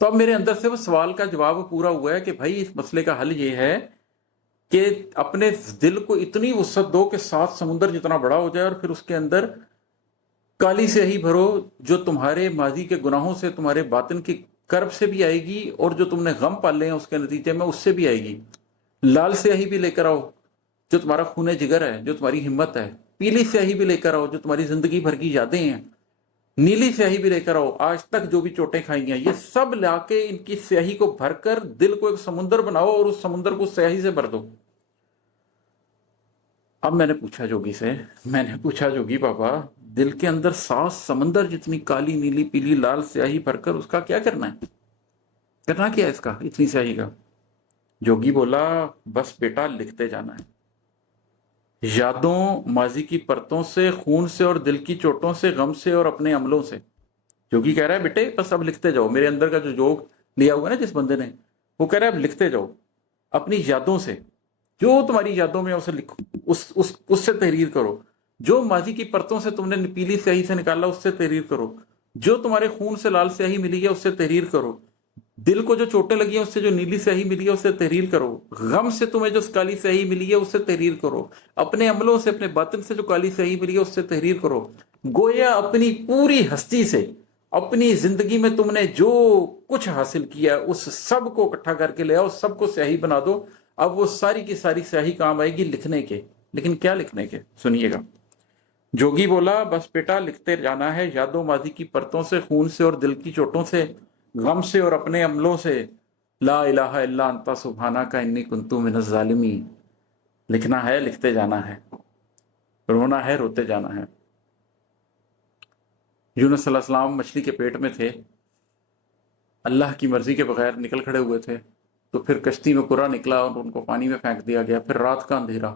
تو اب میرے اندر سے وہ سوال کا جواب پورا ہوا ہے کہ بھائی اس مسئلے کا حل یہ ہے کہ اپنے دل کو اتنی وسعت دو کہ 7 سمندر جتنا بڑا ہو جائے، اور پھر اس کے اندر کالی سیاہی بھرو جو تمہارے ماضی کے گناہوں سے، تمہارے باطن کی کرب سے بھی آئے گی، اور جو تم نے غم پالے ہیں اس کے نتیجے میں اس سے بھی آئے گی۔ لال سیاہی بھی لے کر آؤ جو تمہارا خون جگر ہے، جو تمہاری ہمت ہے۔ پیلی سیاہی بھی لے کر آؤ جو تمہاری زندگی بھر کی یادیں ہیں۔ نیلی سیاہی بھی لے کر آؤ، آج تک جو بھی چوٹیں کھائی ہیں، یہ سب لا کے ان کی سیاہی کو بھر کر دل کو ایک سمندر بناؤ، اور اس سمندر کو سیاہی سے بھر دو۔ اب میں نے پوچھا جوگی بابا، دل کے اندر 7 سمندر جتنی کالی نیلی پیلی لال سیاہی بھر کر اس کا کیا کرنا ہے؟ کرنا کیا ہے اس کا، اتنی سیاہی کا؟ جوگی بولا بس بیٹا لکھتے جانا ہے، یادوں ماضی کی پرتوں سے، خون سے اور دل کی چوٹوں سے، غم سے اور اپنے عملوں سے۔ جوگی کہہ رہا ہے بیٹے بس اب لکھتے جاؤ، میرے اندر کا جو جوگ لیا ہوا ہے نا جس بندے نے، وہ کہہ رہا ہے اب لکھتے جاؤ اپنی یادوں سے، جو تمہاری یادوں میں اسے لکھو، اس سے تحریر کرو، جو ماضی کی پرتوں سے تم نے پیلی سیاہی سے نکالا اس سے تحریر کرو، جو تمہارے خون سے لال سیاہی ملی ہے اس سے تحریر کرو، دل کو جو چوٹیں لگی ہیں اس سے جو نیلی سیاہی ملی ہے اس سے تحریر کرو، غم سے تمہیں جو کالی سیاہی ملی ہے اس سے تحریر کرو، اپنے عملوں سے، اپنے باطن سے جو کالی سیاہی ملی ہے اس سے تحریر کرو۔ گویا اپنی پوری ہستی سے، اپنی زندگی میں تم نے جو کچھ حاصل کیا اس سب کو اکٹھا کر کے لے آؤ، سب کو سیاہی بنا دو۔ اب وہ ساری کی ساری سیاہی کام آئے گی لکھنے کے، لیکن کیا لکھنے کے؟ سنیے گا۔ جوگی بولا بس بیٹا لکھتے جانا ہے، یادوں ماضی کی پرتوں سے، خون سے اور دل کی چوٹوں سے، غم سے اور اپنے عملوں سے، لا الہ الا انت سبحانک انی کنت من الظالمین۔ لکھنا ہے، لکھتے جانا ہے، رونا ہے، روتے جانا ہے۔ یونس صلی اللہ علیہ وسلم مچھلی کے پیٹ میں تھے، اللہ کی مرضی کے بغیر نکل کھڑے ہوئے تھے، تو پھر کشتی میں قرہ نکلا اور ان کو پانی میں پھینک دیا گیا، پھر رات کا اندھیرا،